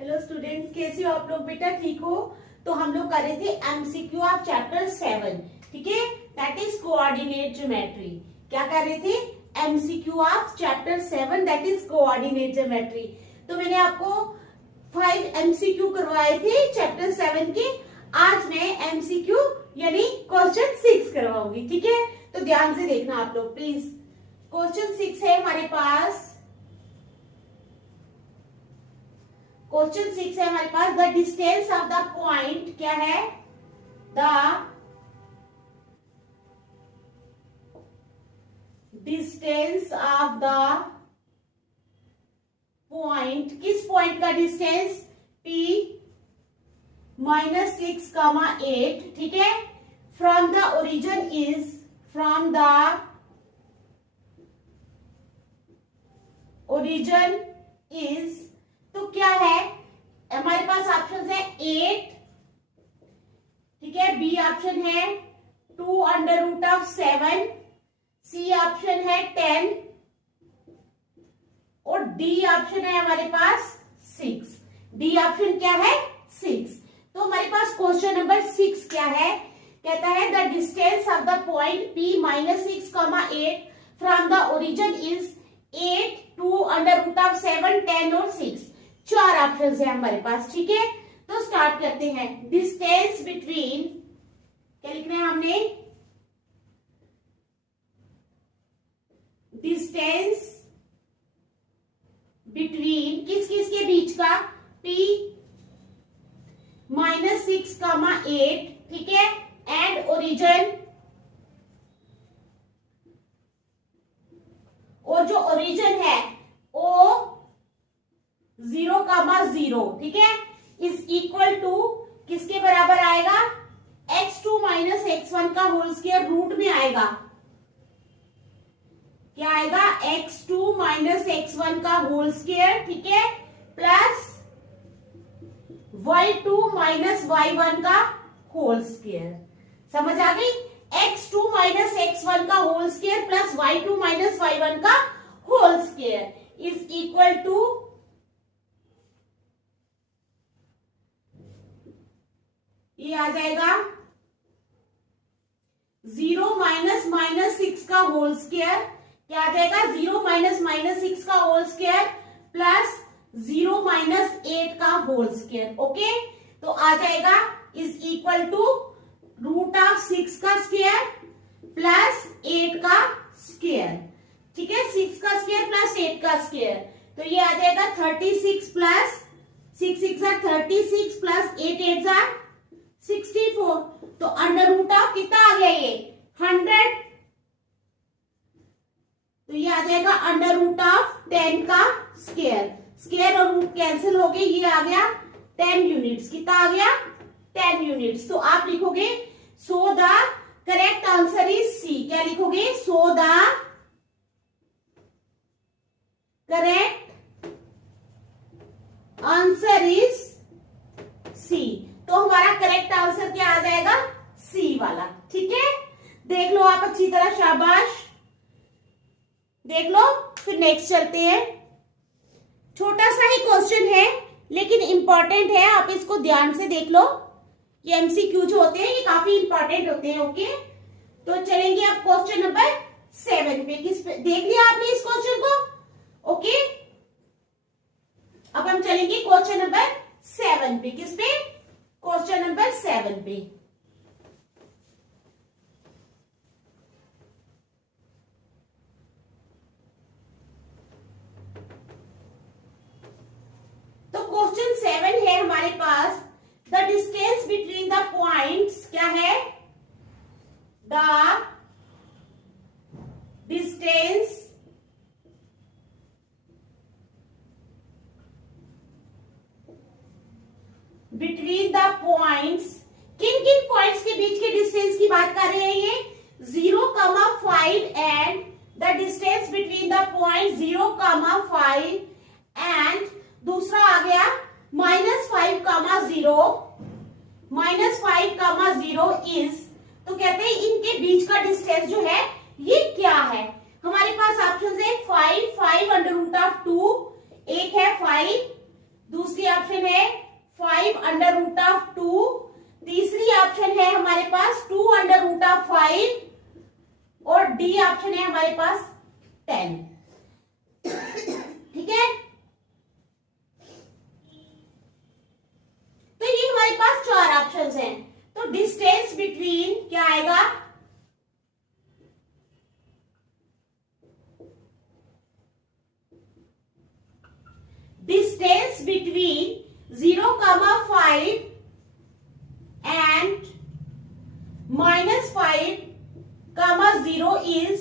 Hello students, कैसे हो आप लोग? बेटा ठीक हो? तो हम लोग कर रहे थे एमसीक्यू ऑफ चैप्टर 7, ठीक है, दैट इज कोऑर्डिनेट ज्योमेट्री। क्या कर रहे थे? MCQ of chapter 7 that is coordinate geometry. तो मैंने आपको 5 एमसीक्यू करवाए थे चैप्टर 7 के। आज मैं एमसीक्यू यानी क्वेश्चन 6 करवाऊंगी, ठीक है? तो ध्यान से देखना आप लोग प्लीज। क्वेश्चन 6 है हमारे पास। क्वेश्चन 6 है हमारे पास, the distance of the point क्या है? The distance of the point, किस पॉइंट का डिस्टेंस? P -6, 8, ठीक है। From the origin is, from the origin is, तो क्या है हमारे पास? ऑप्शन है 8, ठीक है, बी ऑप्शन है 2√7, सी ऑप्शन है 10 और डी ऑप्शन है हमारे पास 6। डी ऑप्शन क्या है? 6। तो हमारे पास क्वेश्चन नंबर 6 क्या है? कहता है the distance of the point P -6, 8 from the origin is 8, 2√7, 10 और 6। 4 ऑप्शन है हमारे पास, ठीक है। तो स्टार्ट करते हैं। डिस्टेंस बिटवीन, क्या लिखना है हमने? डिस्टेंस बिटवीन, किस किस के बीच का? P -6, 8, ठीक है, एंड ओरिजिन, और जो ओरिजिन है O 0, ठीक है, इज इक्वल टू किसके बराबर आएगा? x2 - x1 का होल स्क्वायर रूट में आएगा। क्या आएगा? x2 - x1 का होल स्क्वायर, ठीक है, प्लस y2 - y1 का होल स्क्वायर। समझ आ गई? x2 - x1 का whole square plus y2 - y1 का whole square is equal to, ये आ जाएगा 0 - -6 का होल स्क्वायर। क्या आ जाएगा? 0 - -6 का होल स्क्वायर प्लस 0 - 8 का होल स्क्वायर। ओके, तो आ जाएगा इज इक्वल टू √6 का स्क्वायर प्लस 8 का स्क्वायर, ठीक है, 6 का स्क्वायर प्लस 8 का स्क्वायर। तो ये आ जाएगा 36 प्लस 6 6 36 प्लस 8 8 64। तो √, कितना आ गया? ये 100। तो ये आ जाएगा √10 का स्क्वायर। स्क्वायर और रूट कैंसिल हो गए, ये आ गया 10 यूनिट्स। कितना आ गया? 10 यूनिट्स। तो आप लिखोगे so the correct answer is C. क्या लिखोगे? So the correct answer is C. तो हमारा करेक्ट आंसर क्या आ जाएगा? सी वाला, ठीक है। देख लो आप अच्छी तरह, शाबाश, देख लो। फिर नेक्स्ट चलते हैं। छोटा सा ही क्वेश्चन है लेकिन इंपॉर्टेंट है, आप इसको ध्यान से देख लो। ये एमसीक्यू जो होते हैं ये काफी इंपॉर्टेंट होते हैं। ओके, तो चलेंगे अब क्वेश्चन नंबर 7 पे। किस पे देख लिया आपने इस क्वेश्चन को? ओके, अब हम चलेंगे क्वेश्चन नंबर 7 पे। किस पे? क्वेश्चन नंबर 7 पे। तो क्वेश्चन 7 है हमारे पास, the distance between the points, क्या है? The distance between the points, किन किन पॉइंट्स के बीच के डिस्टेंस की बात कर रहे हैं? ये 0, 5 and the distance between the point 0, 5 and दूसरा आ गया -5, 0 इज, तो कहते हैं इनके बीच का डिस्टेंस जो है ये क्या है? हमारे पास ऑप्शन है 5 √2, एक है 5, दूसरी ऑप्शन है ऑप्शन है हमारे पास 10। ठीक है, तो ये हमारे पास 4 ऑप्शंस हैं। तो डिस्टेंस बिटवीन क्या आएगा, डिस्टेंस बिटवीन 0,5 एंड -5,0 इज,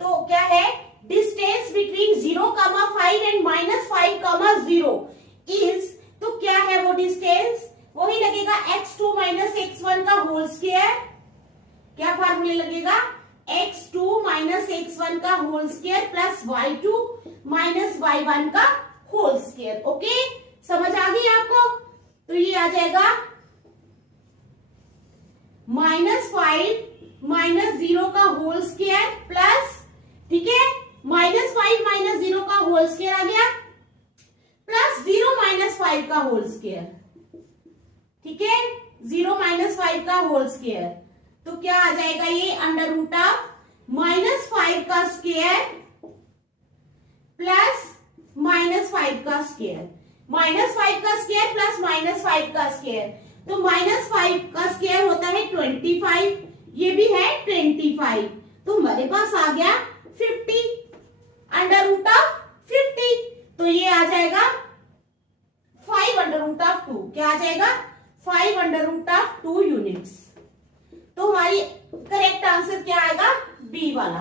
तो क्या है, डिस्टेंस बिटवीन 0,5 एंड -5,0 इज, तो क्या है वो डिस्टेंस, वही लगेगा x2 - x1 का होल स्क्वायर। क्या फार्मूला लगेगा, x2 - x1 का whole square plus y2 - y1 का होल स्क्वायर। ओके, समझ आ गई आपको? तो ये आ जाएगा -5 - 0 का होल स्क्वायर प्लस, ठीक है, -5 - 0 का होल स्क्वायर आ गया प्लस 0 - 5 का होल स्क्वायर। ठीक है, 0 - 5 का होल स्क्वायर, तो क्या आ जाएगा ये, √5 -5 का स्क्वायर प्लस -5 का स्क्वायर, -5 का स्क्वायर प्लस -5 का स्क्वायर, तो -5 का स्क्वायर होता है 25, ये भी है 25, तो हमारे पास आ गया 50, √50, तो ये आ जाएगा 5 √2, क्या आ जाएगा, 5 √2 यूनिट्स। तो हमारी करेक्ट आंसर क्या आएगा, बी वाला।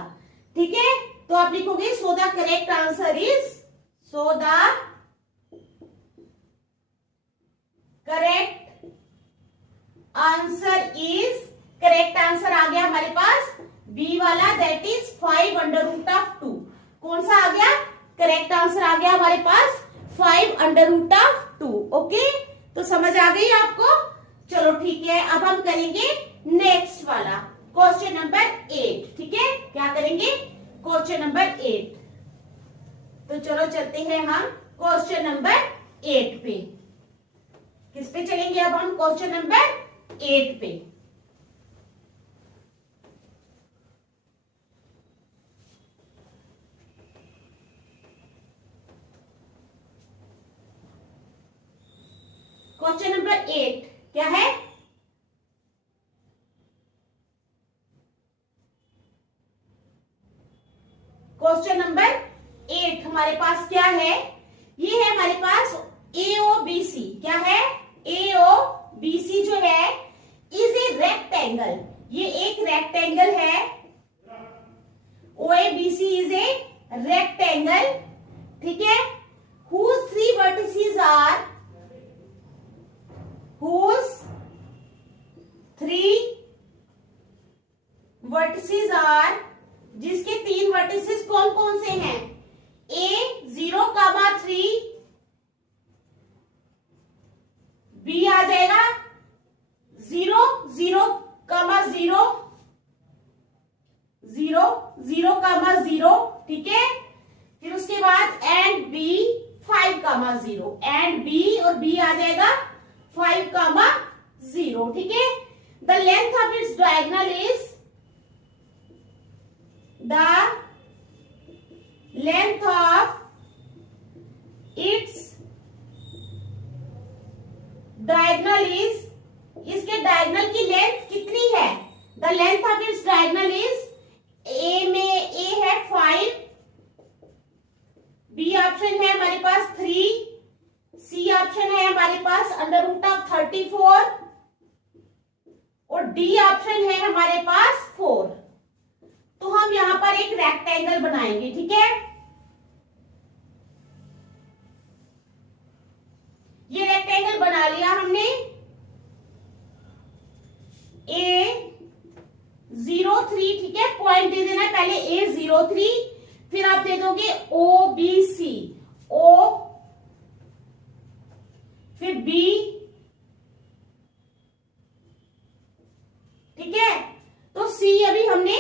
ठीक है, तो आप लिखोगे so the correct answer is, so the correct answer is, correct answer आ गया हमारे पास बी वाला, दैट इज 5 √2। कौन सा आ गया, करेक्ट आंसर आ गया हमारे पास 5 √2। ओके, तो समझ आ गई आपको? चलो ठीक है, अब हम करेंगे नेक्स्ट वाला, क्वेश्चन नंबर 8। ठीक है, क्या करेंगे, क्वेश्चन नंबर 8। तो चलो चलते हैं हम क्वेश्चन नंबर 8 पे। किस पे चलेंगे अब हम, क्वेश्चन नंबर 8 पे। क्वेश्चन नंबर 8 क्या है, क्वेश्चन नंबर 8 हमारे पास क्या है, ये है हमारे पास AOBC। क्या है, AOBC जो है इज ए रेक्टेंगल, ये एक रेक्टेंगल है, OABC इज ए रेक्टेंगल। ठीक है, whose 3 vertices are, whose 3 vertices are, जिसके 3 वर्टिसेस कौन कौन से हैं, A 0,3, B आ जाएगा 0, 0,0, 0, 0,0, ठीक है, फिर उसके बाद एंड B 5,0, एंड B और B आ जाएगा 5,0, ठीक है। The length of its diagonal is, the length of its diagonal is, इसके डायगोनल की लेंथ कितनी है, the length of its diagonal is, A में A है 5, B ऑप्शन है हमारे पास 3, C ऑप्शन है हमारे पास √34 और D ऑप्शन है हमारे पास 4। तो हम यहां पर एक रेक्टेंगल बनाएंगे। ठीक है, ये रेक्टेंगल बना लिया हमने, A03, ठीक है, पॉइंट दे देना पहले A03, फिर आप दे दोगे OBC, O, फिर B, ठीक है, तो C अभी हमने,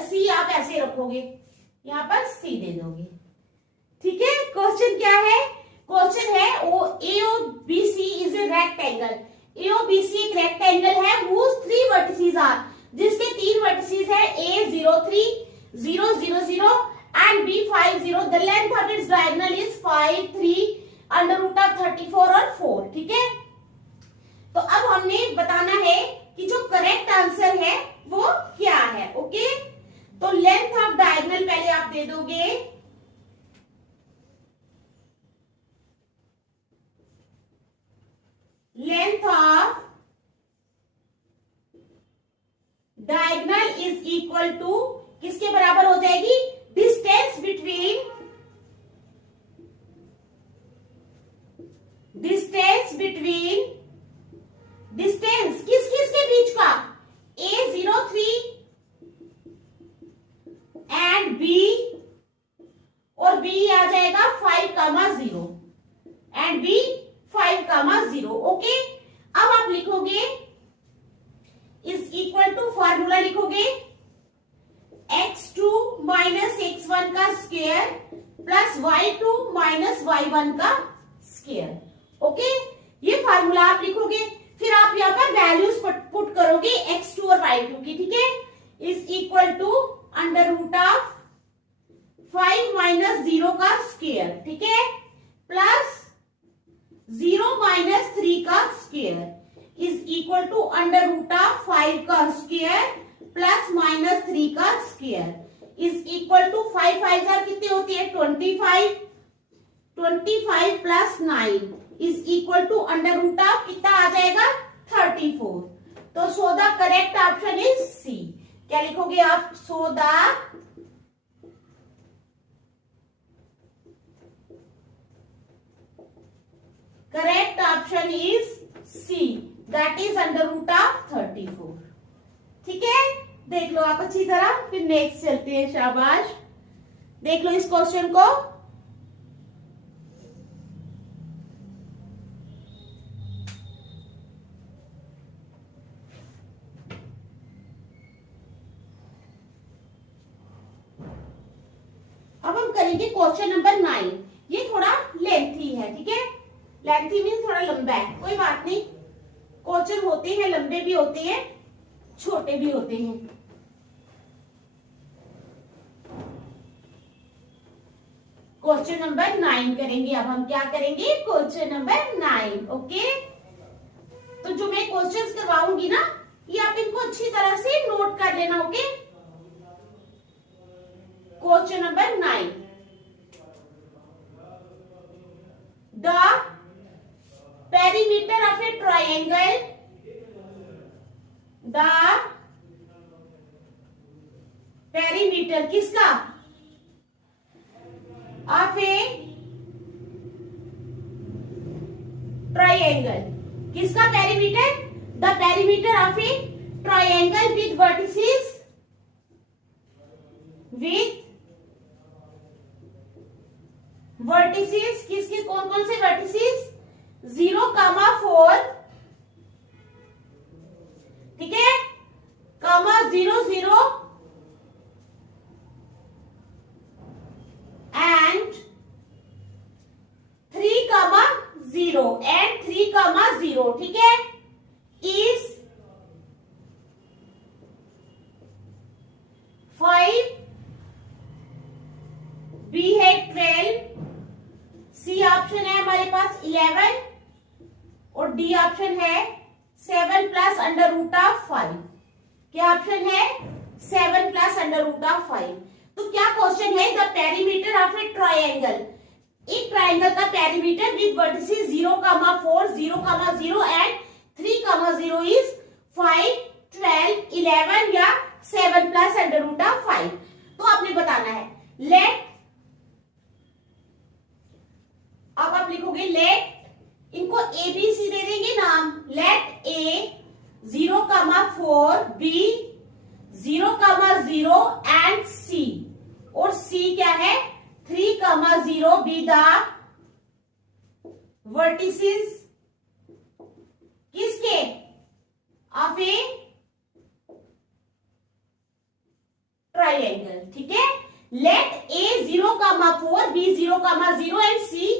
सी आप ऐसे रखोगे, यहां पर सी दे दोगे। ठीक है, क्वेश्चन क्या है, क्वेश्चन है AOBC is a rectangle, AOBC एक रेक्टेंगल है whose 3 vertices are, जिसके 3 वर्टिसेस है A03, 0 0 0 and B 5 0. The length of its diagonal is 5 3 under root of 34 और 4. ठीक है, तो अब हमने बताना है कि जो करेक्ट आंसर है वो क्या है. ओके, तो लेंथ ऑफ डायगोनल पहले आप दे दोगे. Length of diagonal is equal to किसके बराबर हो जाएगी? डिस्टेंस बिटवीन डिस्टेंस किस किस के बीच का? A03 एंड B, और B आ जाएगा 5,0 एंड B 5,0. ओके, अब आप लिखोगे इज इक्वल टू, फॉर्मूला लिखोगे x2 माइनस x1 का square plus y2 minus y1 का स्क्वायर. ओके, ये फार्मूला आप लिखोगे. फिर आप यहाँ पर वैल्यूज पुट करोगे x2 और y2 की. ठीक है, is equal to under root of 5 minus 0 का स्क्वायर. ठीक है, प्लस 0 माइनस 3 का square is equal to under root of 5 का स्क्वायर प्लस माइनस 3 का स्क्वायर इज इक्वल टू 5 5 कितने होती है? 25. 25 plus 9 is equal to under root of कितना आ जाएगा? 34. तो so the correct option is C. क्या लिखोगे आप? So the correct option is C, that is under root of 34. ठीक है, देख लो आप अच्छी तरह. फिर नेक्स्ट चलते हैं. शाबाश, देख लो इस क्वेश्चन को. अब हम करेंगे क्वेश्चन नंबर 9. ये थोड़ा लेंथी है. ठीक है, लेंथी मीन्स थोड़ा लंबा है. कोई बात नहीं, क्वेश्चन होते हैं लंबे भी होते हैं, छोटे भी होते हैं. क्वेश्चन नंबर 9 करेंगे. अब हम क्या करेंगे? Question number 9. ओके, तो जो मैं क्वेश्चंस करवाऊंगी ना, ये आप इनको अच्छी तरह से नोट कर लेना. Okay, question number 9. The perimeter of a triangle, the perimeter किसका? Of a triangle. किसका perimeter? The perimeter of a triangle with vertices, with vertices किसके? कौन कौन से वर्टिसेस? 0,4. ठीक है, कॉमा 0 0 एंड 3,0 एंड 3,0. ठीक है, इज 5, बी है 12, सी ऑप्शन है हमारे पास 11 और डी ऑप्शन है 7 प्लस अंडर रूट ऑफ 5. क्या ऑप्शन है? 7 प्लस अंडर रूट ऑफ 5. तो क्या क्वेश्चन है? The perimeter of a triangle. एक ट्रायंगल का perimeter with vertices 0,4 0,0 and 3,0 is 5 12 11 या 7 प्लस अंडर रूट ऑफ 5. तो आपने बताना है लेट. अब आप लिखोगे लेट, इनको ए बी सी दे देंगे नाम. Let A 0,4 B 0,0 and C, और सी क्या है? 3,0 बी द वर्टिसेस किसके? Of a triangle. ठीक है, let A 0,4 B 0,0 and C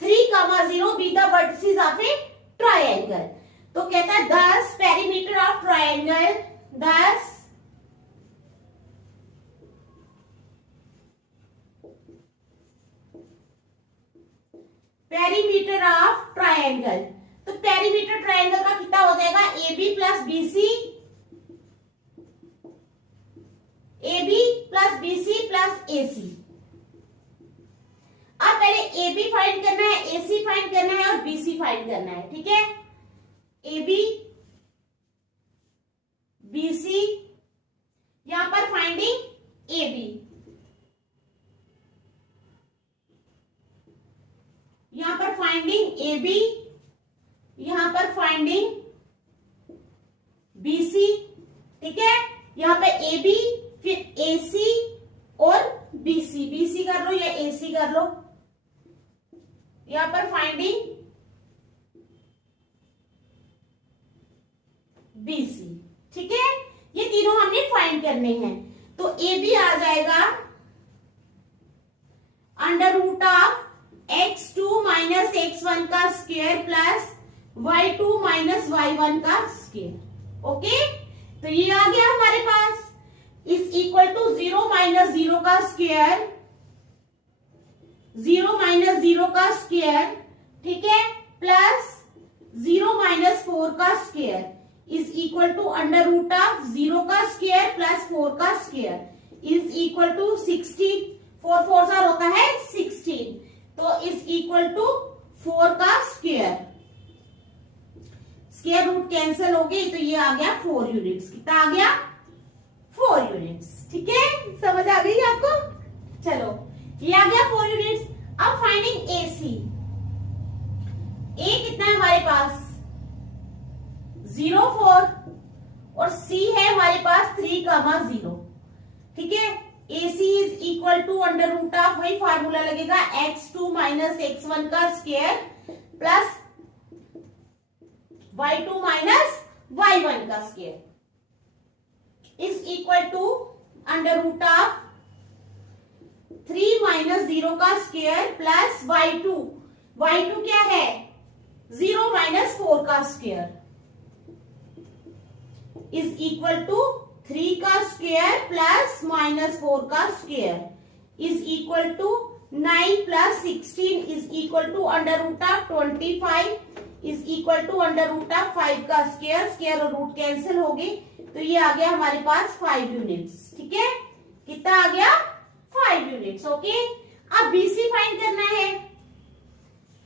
3,0 be the vertices of a triangle. तो कहता है 10 perimeter of triangle, 10 perimeter of triangle. तो पेरीमीटर ट्रायंगल का कितना हो जाएगा, AB plus BC, AB plus BC plus AC। अब पहले AB फाइंड करना है, AC फाइंड करना है और BC फाइंड करना है, ठीक है। AB BC, यहां पर फाइंडिंग AB, यहां पर फाइंडिंग AB, यहां पर फाइंडिंग BC, ठीक है। यहां पे AB फिर AC और BC, BC कर लो या AC कर लो, यहां पर फाइंडिंग BC, ठीक है। ये तीनों हमने फाइंड करने हैं। तो AB आ जाएगा under root of x2 minus x1 का square plus y2 minus y1 का स्क्वायर। ओके, तो ये आ गया हमारे पास, इज इक्वल टू 0 माइनस 0 का स्क्वायर, 0 माइनस 0 का स्क्वायर, ठीक है, प्लस 0 माइनस 4 का square is equal to under root of 0 का स्क्वायर प्लस 4 का स्क्वायर इज इक्वल टू 16, 4 4 जार होता है 16, तो इज इक्वल टू 4 का स्क्वायर, स्क्वायर रूट कैंसिल हो गई, तो ये आ गया 4 यूनिट्स। कितना आ गया, 4 यूनिट्स, ठीक है। समझ आ गई आपको, चलो ये आ गया 4 यूनिट्स। अब फाइंडिंग AC, A कितना है हमारे पास 0 4 और C है हमारे पास 3,0, ठीक है। AC is equal to under root of, वही फार्मूला लगेगा, x2 माइनस x1 का square plus y2 minus y1 का square is equal to under root of 3 minus 0 का स्क्वायर प्लस y2, y2 क्या है 0 माइनस 4 का स्क्वायर इज इक्वल टू 3 का square plus minus 4 का square is equal to 9 plus 16 is equal to under root of 25 is equal to under root of 5 का square, square और root cancel हो गए, तो ये आ गया हमारे पास 5 यूनिट्स, ठीक है। कितना आ गया 5 यूनिट्स, ओके। अब BC फाइंड करना है।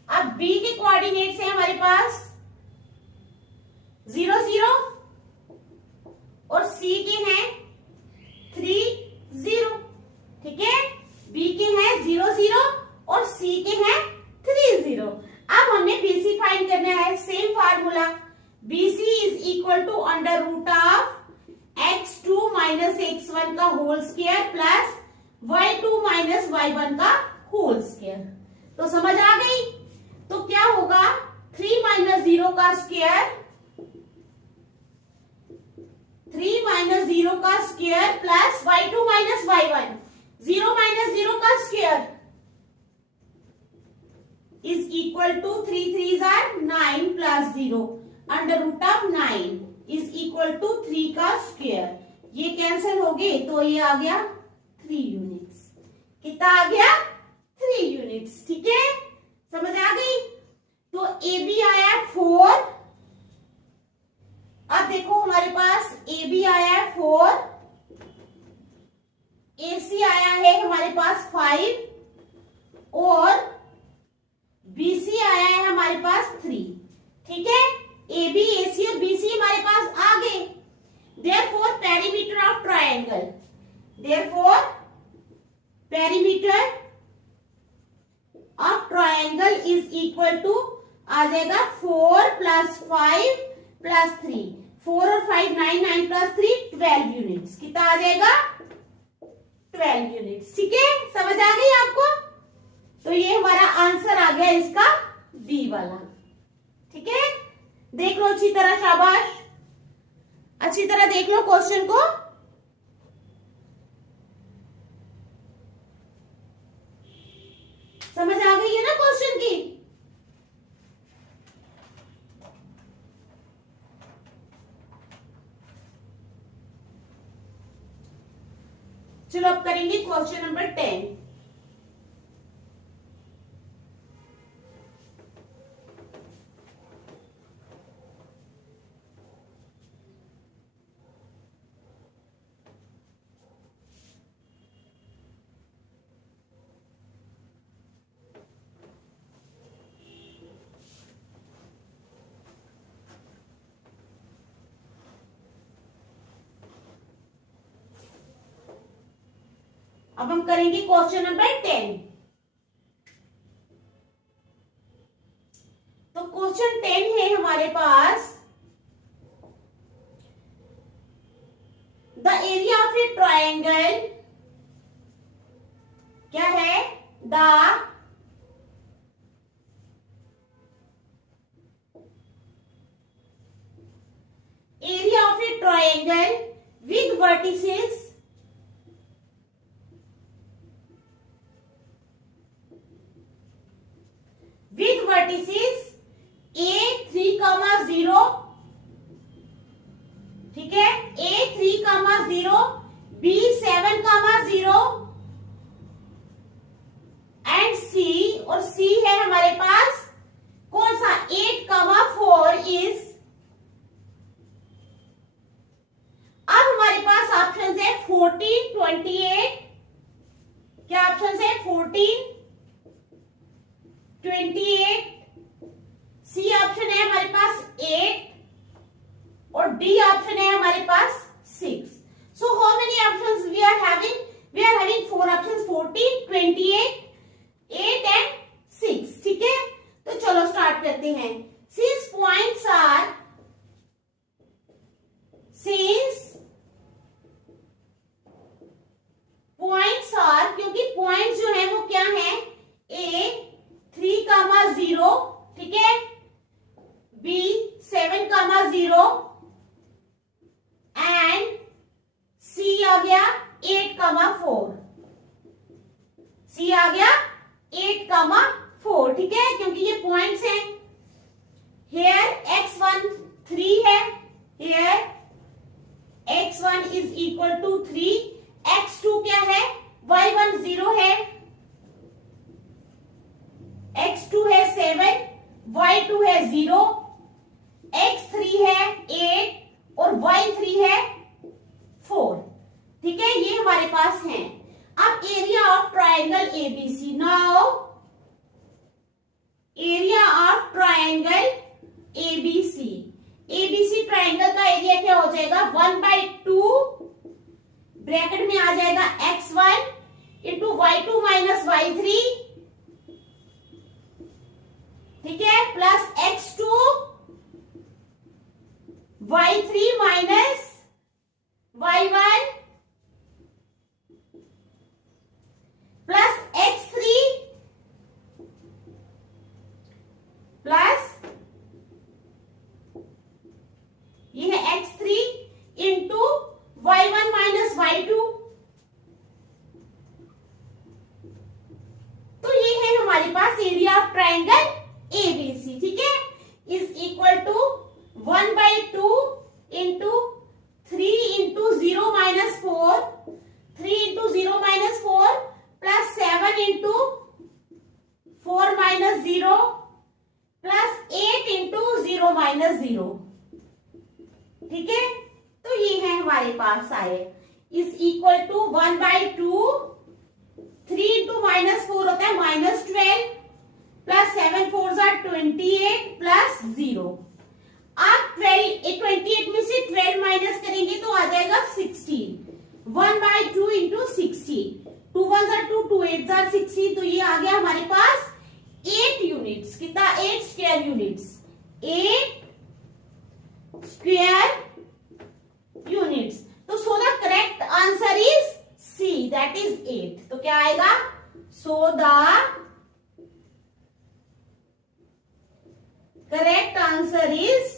अब B के कोऑर्डिनेट्स है हमारे पास 0 0 और C के हैं 3 0, ठीक है। B के हैं 0 0 और C के हैं 3 0। अब हमने BC फाइंड करना है, same formula, BC is equal to under root of x2 minus x1 का whole square plus y2 minus y1 का होल स्क्वायर। तो समझ आ गई, तो क्या होगा 3 माइनस 0 का स्क्वायर, 3 माइनस 0 का square plus y2 minus y1, 0 minus 0 का square is equal to 3 3 are 9 प्लस 0 under root of 9 is equal to 3 का स्क्वायर, ये कैंसिल हो गए, तो ये आ गया 3 यूनिट्स। कितना आ गया 3 यूनिट्स, ठीक है। समझ आ गई, तो AB आया 4, अब देखो हमारे पास AB आया है 4, AC आया है हमारे पास 5 और BC आया है हमारे पास 3, ठीक है। AB, AC और BC हमारे पास आ गए। Therefore perimeter of triangle, therefore perimeter of triangle is equal to आ जाएगा 4 प्लस 5 प्लस 3, 4 और 5 9, 9 प्लस 3 12 यूनिट्स। कितना आ जाएगा 12 यूनिट्स, ठीक है। समझ आ गई आपको, तो ये हमारा आंसर आ गया इसका बी वाला, ठीक है। देख लो अच्छी तरह, शाबाश, अच्छी तरह देख लो क्वेश्चन को। समझ आ गई है ना क्वेश्चन की। चलो अब करेंगे क्वेश्चन नंबर 10। अब हम करेंगे क्वेश्चन नंबर 10। तो क्वेश्चन 10 है हमारे पास, the area of a triangle, क्या है, the area of a triangle with vertices A3, 0, ठीक है, A3, 0, B7, 0 एंड C, और C है हमारे पास कौन सा, 8, 4 इज, अब हमारे पास ऑप्शन है 14, 28, क्या ऑप्शन है, 14, 28, सी ऑप्शन है हमारे पास 8 और डी ऑप्शन है हमारे पास 6। So how many options we are having, we are having 4 options, 14, 28, 8 and 6, ठीक है। तो चलो स्टार्ट करते हैं। सिंस पॉइंट्स आर, क्योंकि पॉइंट्स जो है वो क्या है, A3, 0, ठीक है, B7, 0 एंड C आ गया 8, 4, C आ गया 8, 4, ठीक है, क्योंकि ये पॉइंट्स हैं। हेयर x1 3 है, hair x1 is equal to 3, x2 क्या है, y1 0 है, x2 है 7, y2 है 0, x3 है 8 और y3 है 4, ठीक है, ये हमारे पास है। अब area of triangle ABC, now area of triangle ABC, ABC triangle का एरिया क्या हो जाएगा, 1/2 ब्रैकेट में आ जाएगा x1 into y2 minus y3, ठीक है, plus x2 y3 minus y1 plus x3 plus ये है x3 into y1 minus y2, तो ये है हमारे पास एरिया ऑफ ट्रायंगल एबीसी, ठीक है, is equal to 1/2 into 3 into 0 minus 4, 3 into 0 minus 4 plus 7 into 4 minus 0 plus 8 into 0 minus 0, ठीक है, तो ये है हमारे पास आए, is equal to 1/2, 3 into minus 4 होता है -12 प्लस 7 4 28 प्लस 0। आप 28 में से 12 माइनस करेंगे तो आ जाएगा 16, 1/2 इंटू 60, 2 1 2, 2 8 16, तो ये आ गया हमारे पास 8 यूनिट्स, कितना, 8 स्क्वायर यूनिट्स, 8 स्क्वायर यूनिट्स। तो so the correct answer is C, that is 8। तो क्या आएगा, so the correct answer is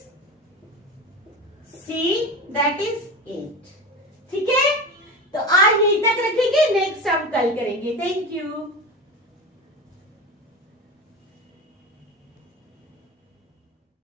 C, that is 8, ठीक है। तो आज यहीं तक रखेंगे, नेक्स्ट हम कल करेंगे। Thank you.